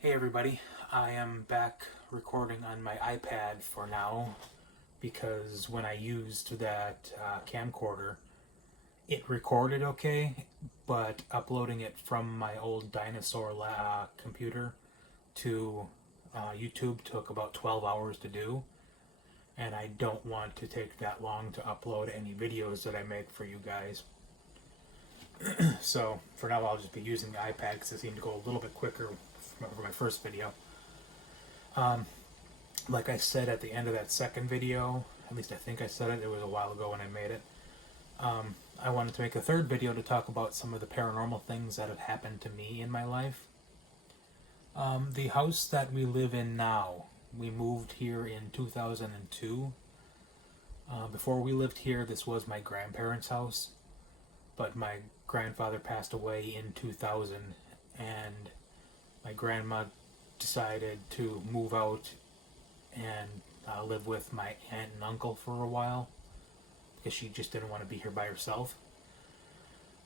Hey everybody, I am back recording on my iPad for now because when I used that camcorder, it recorded okay, but uploading it from my old dinosaur computer to YouTube took about 12 hours to do, and I don't want to take that long to upload any videos that I make for you guys. So for now, I'll just be using the iPad because it seemed to go a little bit quicker for my first video. Like I said at the end of that second video, at least I think I said it was a while ago when I made it, I wanted to make a third video to talk about some of the paranormal things that have happened to me in my life. The house that we live in now, we moved here in 2002. Before we lived here, this was my grandparents' house, but my grandfather passed away in 2000, and my grandma decided to move out and live with my aunt and uncle for a while because she just didn't want to be here by herself.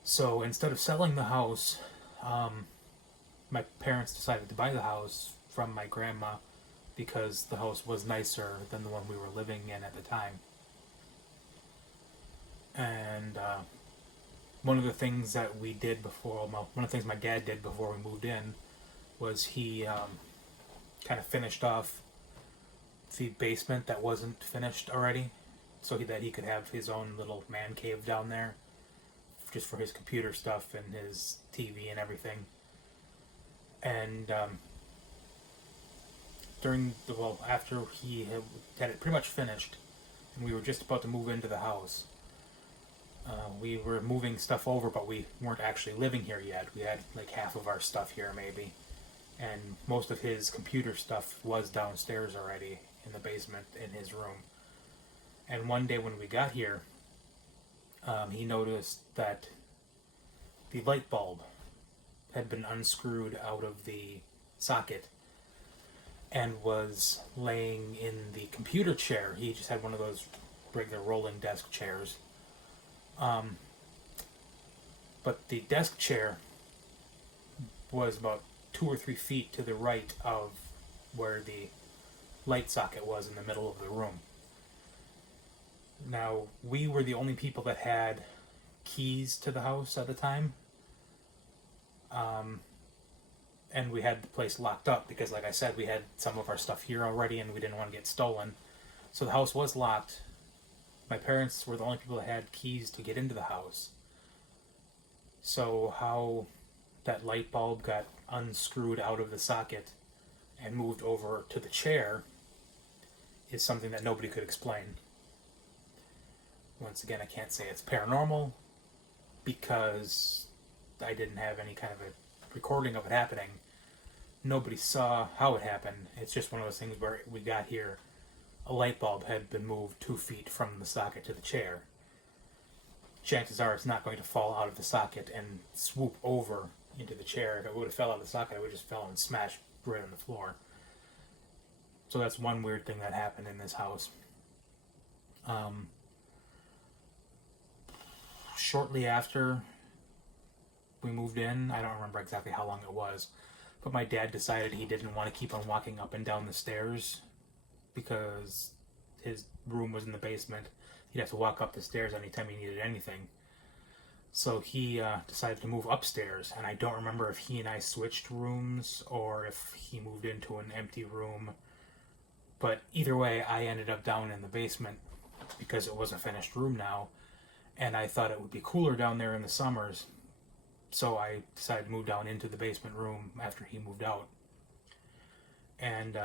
So instead of selling the house, my parents decided to buy the house from my grandma because the house was nicer than the one we were living in at the time. And one of the things that we did before, well, one of the things my dad did before we moved in was he kind of finished off the basement that wasn't finished already, so that he could have his own little man cave down there, just for his computer stuff and his TV and everything. And after he had it pretty much finished, and we were just about to move into the house, we were moving stuff over, but we weren't actually living here yet. We had like half of our stuff here, maybe, and most of his computer stuff was downstairs already in the basement in his room. And one day when we got here, he noticed that the light bulb had been unscrewed out of the socket and was laying in the computer chair. He just had one of those regular rolling desk chairs. But the desk chair was about 2 or 3 feet to the right of where the light socket was in the middle of the room. Now, we were the only people that had keys to the house at the time. And we had the place locked up because, like I said, we had some of our stuff here already and we didn't want to get stolen. So the house was locked. My parents were the only people that had keys to get into the house. So how that light bulb got unscrewed out of the socket and moved over to the chair is something that nobody could explain. Once again, I can't say it's paranormal because I didn't have any kind of a recording of it happening. Nobody saw how it happened. It's just one of those things where we got here, a light bulb had been moved 2 feet from the socket to the chair. Chances are it's not going to fall out of the socket and swoop over into the chair. If it would have fell out of the socket, it would just fell and smashed right on the floor. So that's one weird thing that happened in this house. Shortly after we moved in, I don't remember exactly how long it was, but my dad decided he didn't want to keep on walking up and down the stairs because his room was in the basement. He'd have to walk up the stairs anytime he needed anything. So he decided to move upstairs, and I don't remember if he and I switched rooms or if he moved into an empty room. But either way, I ended up down in the basement because it was a finished room now, and I thought it would be cooler down there in the summers. So I decided to move down into the basement room after he moved out. And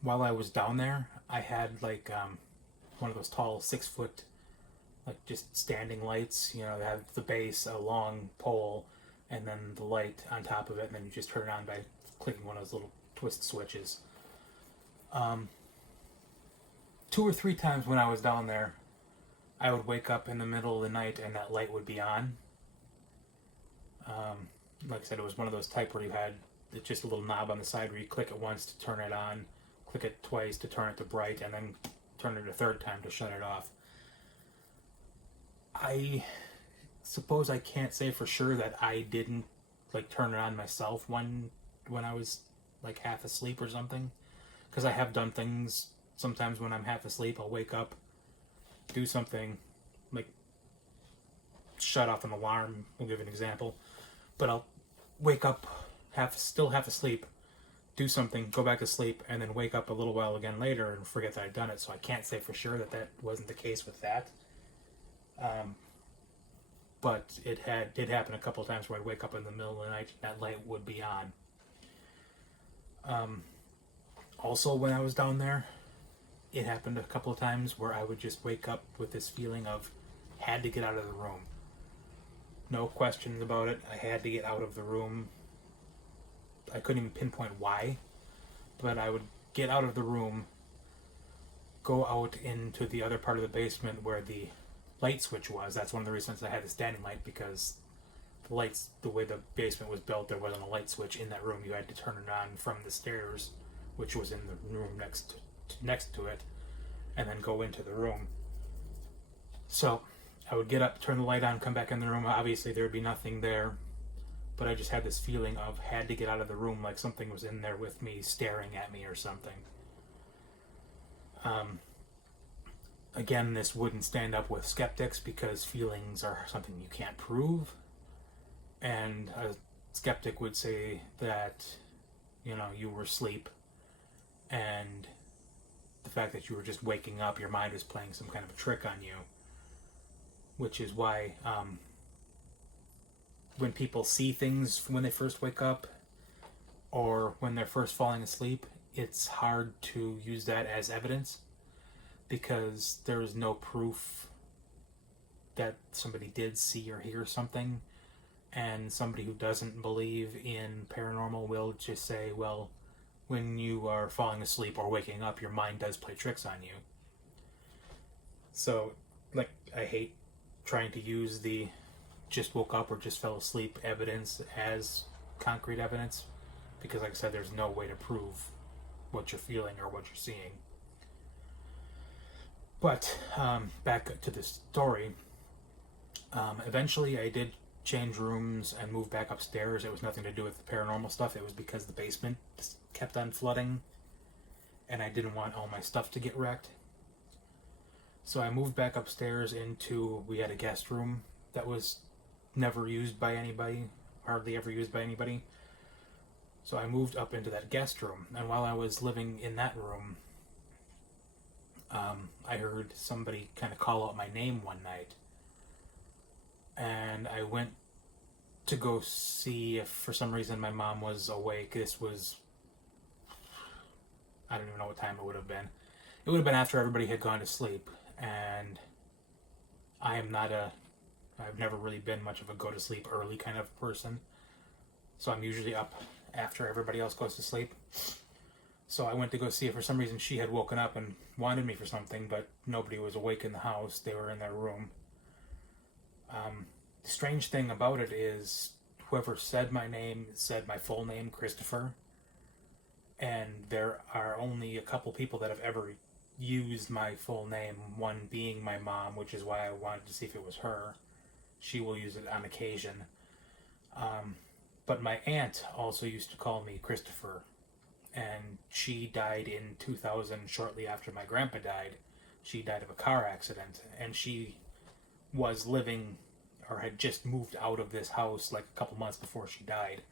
while I was down there, I had like one of those tall 6-foot, like just standing lights. You know, they have the base, a long pole, and then the light on top of it, and then you just turn it on by clicking one of those little twist switches. 2 or 3 times when I was down there, I would wake up in the middle of the night and that light would be on. Like I said, it was one of those type where you had just a little knob on the side where you click it once to turn it on, click it twice to turn it to bright, and then turn it a third time to shut it off. I suppose I can't say for sure that I didn't like turn it on myself one when I was like half asleep or something. Because I have done things sometimes when I'm half asleep. I'll wake up, do something, like shut off an alarm. We'll give an example. But I'll wake up still half asleep, do something, go back to sleep, and then wake up a little while again later and forget that I'd done it. So I can't say for sure that wasn't the case with that. But it did happen a couple of times where I'd wake up in the middle of the night and that light would be on. Also, when I was down there, it happened a couple of times where I would just wake up with this feeling of had to get out of the room. No questions about it. I had to get out of the room. I couldn't even pinpoint why, but I would get out of the room, go out into the other part of the basement where the light switch was. That's one of the reasons I had the standing light, because the way the basement was built, there wasn't a light switch in that room. You had to turn it on from the stairs, which was in the room next to it, and then go into the room. So I would get up, turn the light on, come back in the room. Obviously there would be nothing there, but I just had this feeling of had to get out of the room, like something was in there with me, staring at me or something. Again, this wouldn't stand up with skeptics because feelings are something you can't prove. And a skeptic would say that, you were asleep, and the fact that you were just waking up, your mind is playing some kind of a trick on you. Which is why when people see things when they first wake up, or when they're first falling asleep, it's hard to use that as evidence, because there is no proof that somebody did see or hear something. And somebody who doesn't believe in paranormal will just say, well, when you are falling asleep or waking up, your mind does play tricks on you. So, I hate trying to use the just woke up or just fell asleep evidence as concrete evidence, because like I said, there's no way to prove what you're feeling or what you're seeing. But back to the story. Eventually I did change rooms and move back upstairs. It was nothing to do with the paranormal stuff. It was because the basement just kept on flooding and I didn't want all my stuff to get wrecked. So I moved back upstairs we had a guest room that was never used by anybody, hardly ever used by anybody. So I moved up into that guest room, and while I was living in that room, I heard somebody kind of call out my name one night. And I went to go see if for some reason my mom was awake. This was, I don't even know what time it would have been. It would have been after everybody had gone to sleep. And I've never really been much of a go to sleep early kind of person. So I'm usually up after everybody else goes to sleep. So I went to go see if for some reason she had woken up and wanted me for something, but nobody was awake in the house. They were in their room. The strange thing about it is whoever said my name said my full name, Christopher. And there are only a couple people that have ever used my full name, one being my mom, which is why I wanted to see if it was her. She will use it on occasion. But my aunt also used to call me Christopher. And she died in 2000, shortly after my grandpa died. She died of a car accident. And she was living, or had just moved out of this house like a couple months before she died.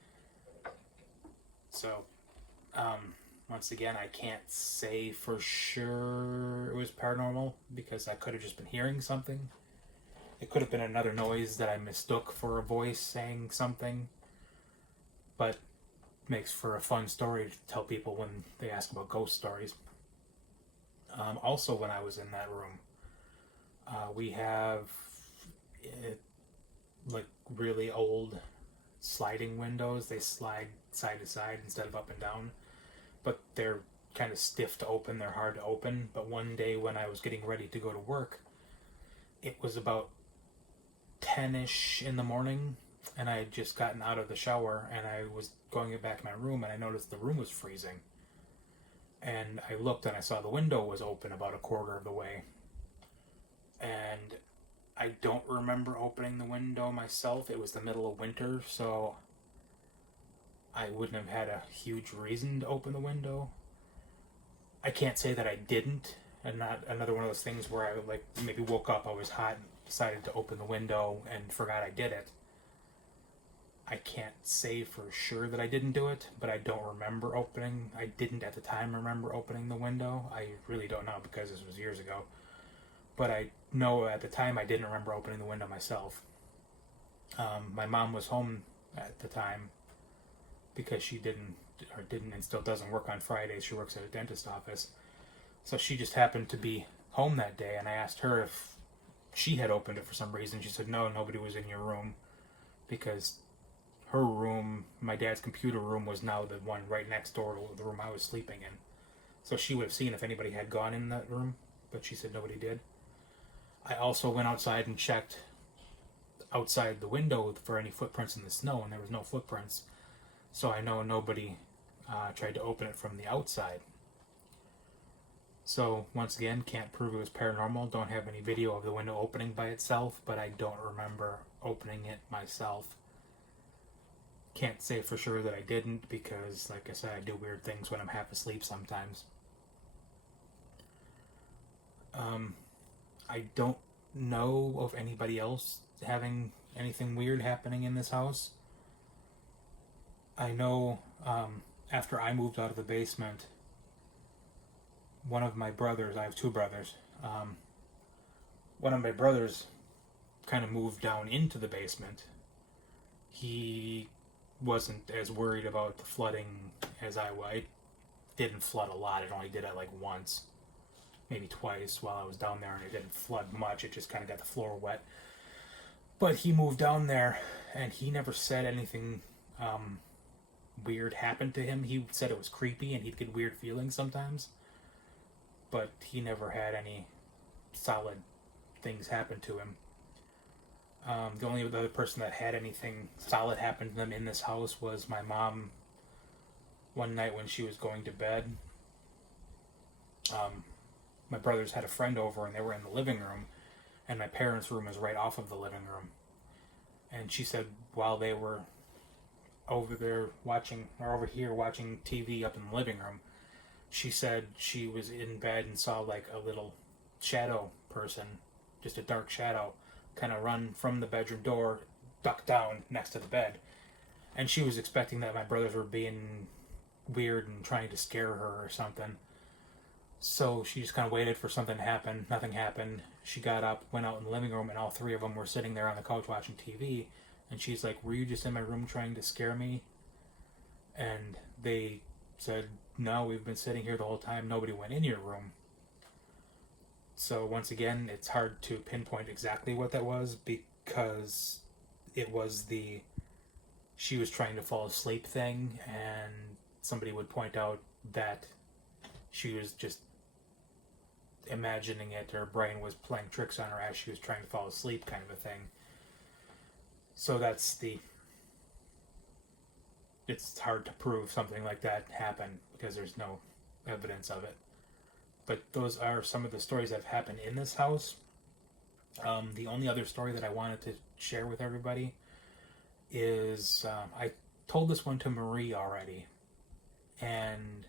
So, once again, I can't say for sure it was paranormal, because I could have just been hearing something. It could have been another noise that I mistook for a voice saying something. But makes for a fun story to tell people when they ask about ghost stories. Also, when I was in that room, we have really old sliding windows. They slide side to side instead of up and down, but they're kind of stiff to open. They're hard to open. But one day when I was getting ready to go to work, it was about 10-ish in the morning, and I had just gotten out of the shower, and I was going back to my room, and I noticed the room was freezing. And I looked, and I saw the window was open about a quarter of the way. And I don't remember opening the window myself. It was the middle of winter, so I wouldn't have had a huge reason to open the window. I can't say that I didn't, and not another one of those things where I like maybe woke up, I was hot, and decided to open the window and forgot I did it. I can't say for sure that I didn't do it, but I don't remember opening. I didn't at the time remember opening the window. I really don't know because this was years ago. But I know at the time I didn't remember opening the window myself. My mom was home at the time because she didn't and still doesn't work on Fridays. She works at a dentist office. So she just happened to be home that day, and I asked her if she had opened it for some reason. She said, no, nobody was in your room, because her room, my dad's computer room, was now the one right next door to the room I was sleeping in. So she would have seen if anybody had gone in that room, but she said nobody did. I also went outside and checked outside the window for any footprints in the snow, and there was no footprints. So I know nobody tried to open it from the outside. So once again, can't prove it was paranormal. Don't have any video of the window opening by itself, but I don't remember opening it myself. Can't say for sure that I didn't because, like I said, I do weird things when I'm half asleep sometimes. I don't know of anybody else having anything weird happening in this house. I know after I moved out of the basement, one of my brothers, I have two brothers, one of my brothers kind of moved down into the basement. He wasn't as worried about the flooding as I was. It didn't flood a lot. It only did it like once, maybe twice while I was down there, and it didn't flood much. It just kind of got the floor wet. But he moved down there, and he never said anything weird happened to him. He said it was creepy, and he'd get weird feelings sometimes. But he never had any solid things happen to him. The only other person that had anything solid happen to them in this house was my mom. One night when she was going to bed, my brothers had a friend over and they were in the living room, and my parents' room is right off of the living room. And she said while they were over there watching, or over here watching TV up in the living room, she said she was in bed and saw like a little shadow person, just a dark shadow, kind of run from the bedroom door, duck down next to the bed. And she was expecting that my brothers were being weird and trying to scare her or something. So she just kind of waited for something to happen. Nothing happened. She got up, went out in the living room, and all three of them were sitting there on the couch watching TV. And she's like, were you just in my room trying to scare me? And they said, no, we've been sitting here the whole time. Nobody went in your room. So once again, it's hard to pinpoint exactly what that was, because it was the she was trying to fall asleep thing, and somebody would point out that she was just imagining it, her brain was playing tricks on her as she was trying to fall asleep, kind of a thing. So it's hard to prove something like that happened because there's no evidence of it. But those are some of the stories that have happened in this house. The only other story that I wanted to share with everybody is I told this one to Marie already, and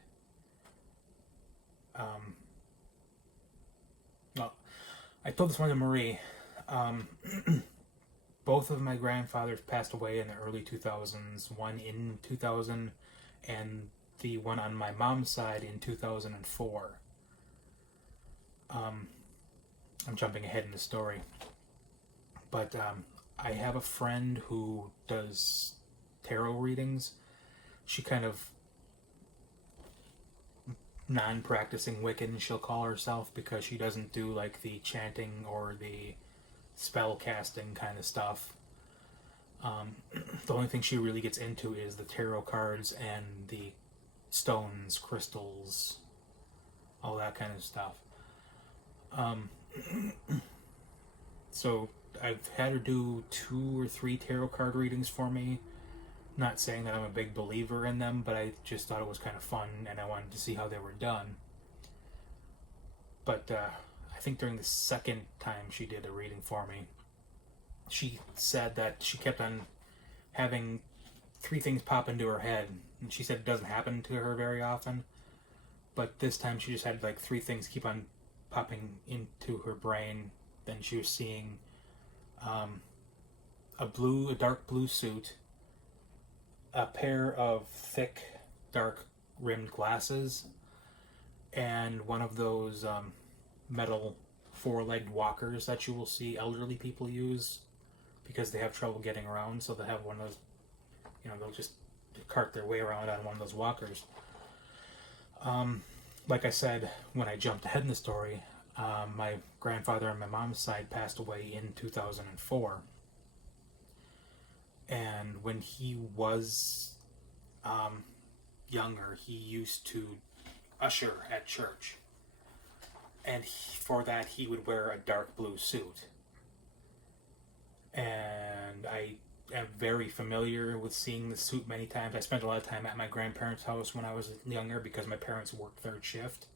well, I told this one to Marie. Both of my grandfathers passed away in the early 2000s, one in 2000 and the one on my mom's side in 2004. I'm jumping ahead in the story, but I have a friend who does tarot readings. She kind of non-practicing Wiccan, she'll call herself, because she doesn't do like the chanting or the spell casting kind of stuff. The only thing she really gets into is the tarot cards and the stones, crystals, all that kind of stuff. So I've had her do 2 or 3 tarot card readings for me. Not saying that I'm a big believer in them, but I just thought it was kind of fun and I wanted to see how they were done. But I think during the second time she did a reading for me, she said that she kept on having three things pop into her head, and she said it doesn't happen to her very often, but this time she just had like three things keep on popping into her brain. Then she was seeing a dark blue suit, a pair of thick, dark rimmed glasses, and one of those metal four-legged walkers that you will see elderly people use because they have trouble getting around. So they have one of those, they'll just cart their way around on one of those walkers. Like I said, when I jumped ahead in the story, my grandfather on my mom's side passed away in 2004. And when he was younger, he used to usher at church. And for that, he would wear a dark blue suit. And I am very familiar with seeing the suit many times. I spent a lot of time at my grandparents' house when I was younger because my parents worked third shift.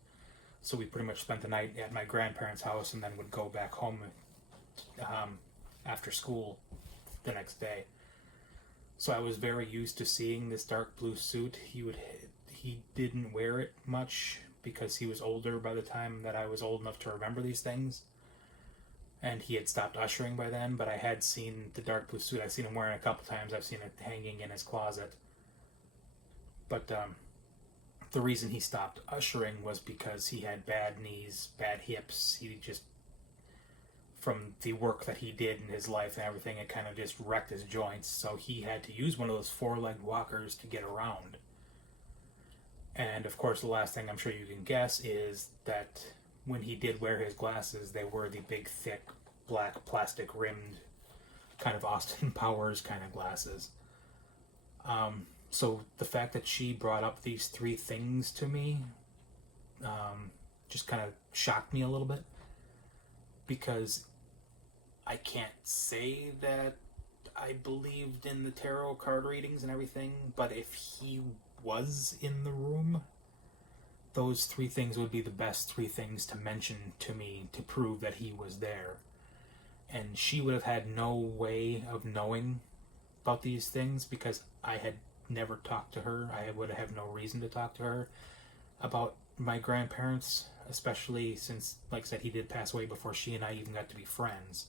So we pretty much spent the night at my grandparents' house and then would go back home after school the next day. So I was very used to seeing this dark blue suit. He didn't wear it much because he was older by the time that I was old enough to remember these things. And he had stopped ushering by then, but I had seen the dark blue suit. I've seen him wearing it a couple times. I've seen it hanging in his closet. But the reason he stopped ushering was because he had bad knees, bad hips. He just, from the work that he did in his life and everything, it kind of just wrecked his joints. So he had to use one of those four-legged walkers to get around. And of course, the last thing I'm sure you can guess is that when he did wear his glasses, they were the big, thick, black, plastic-rimmed, kind of Austin Powers kind of glasses. So the fact that she brought up these three things to me just kind of shocked me a little bit, because I can't say that I believed in the tarot card readings and everything, but if he was in the room, those three things would be the best three things to mention to me to prove that he was there. And she would have had no way of knowing about these things because I had never talked to her. I would have no reason to talk to her about my grandparents, especially since, like I said, he did pass away before she and I even got to be friends.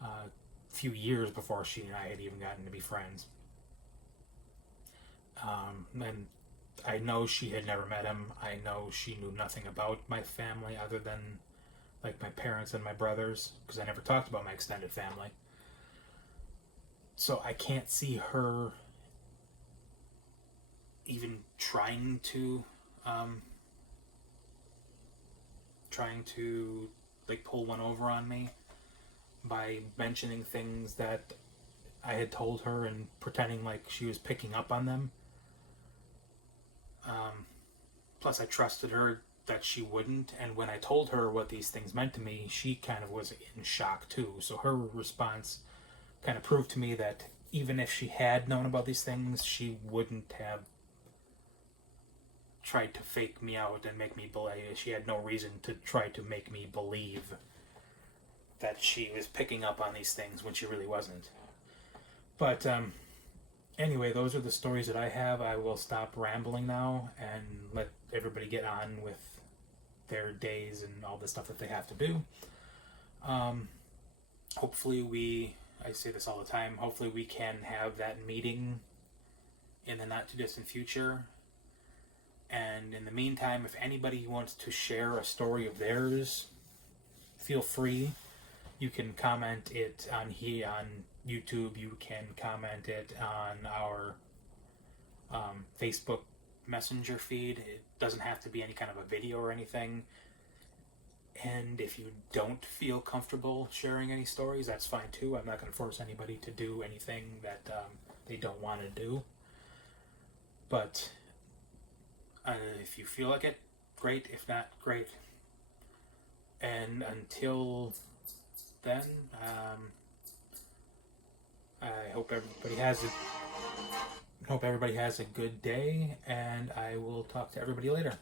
A few years before she and I had even gotten to be friends. And I know she had never met him. I know she knew nothing about my family other than like my parents and my brothers, because I never talked about my extended family. So I can't see her even trying to like pull one over on me by mentioning things that I had told her and pretending like she was picking up on them. Plus I trusted her that she wouldn't, and when I told her what these things meant to me, she kind of was in shock too. So her response kind of proved to me that even if she had known about these things, she wouldn't have tried to fake me out and make me believe. She had no reason to try to make me believe that she was picking up on these things when she really wasn't. But anyway, those are the stories that I have. I will stop rambling now and let everybody get on with their days and all the stuff that they have to do. Hopefully I say this all the time, hopefully we can have that meeting in the not too distant future. And in the meantime, if anybody wants to share a story of theirs, feel free. You can comment it on YouTube. You can comment it on our Facebook Messenger feed. It doesn't have to be any kind of a video or anything. And if you don't feel comfortable sharing any stories, that's fine too. I'm not going to force anybody to do anything that they don't want to do. But if you feel like it, great. If not, great. And until then, I hope everybody has a good day, and I will talk to everybody later.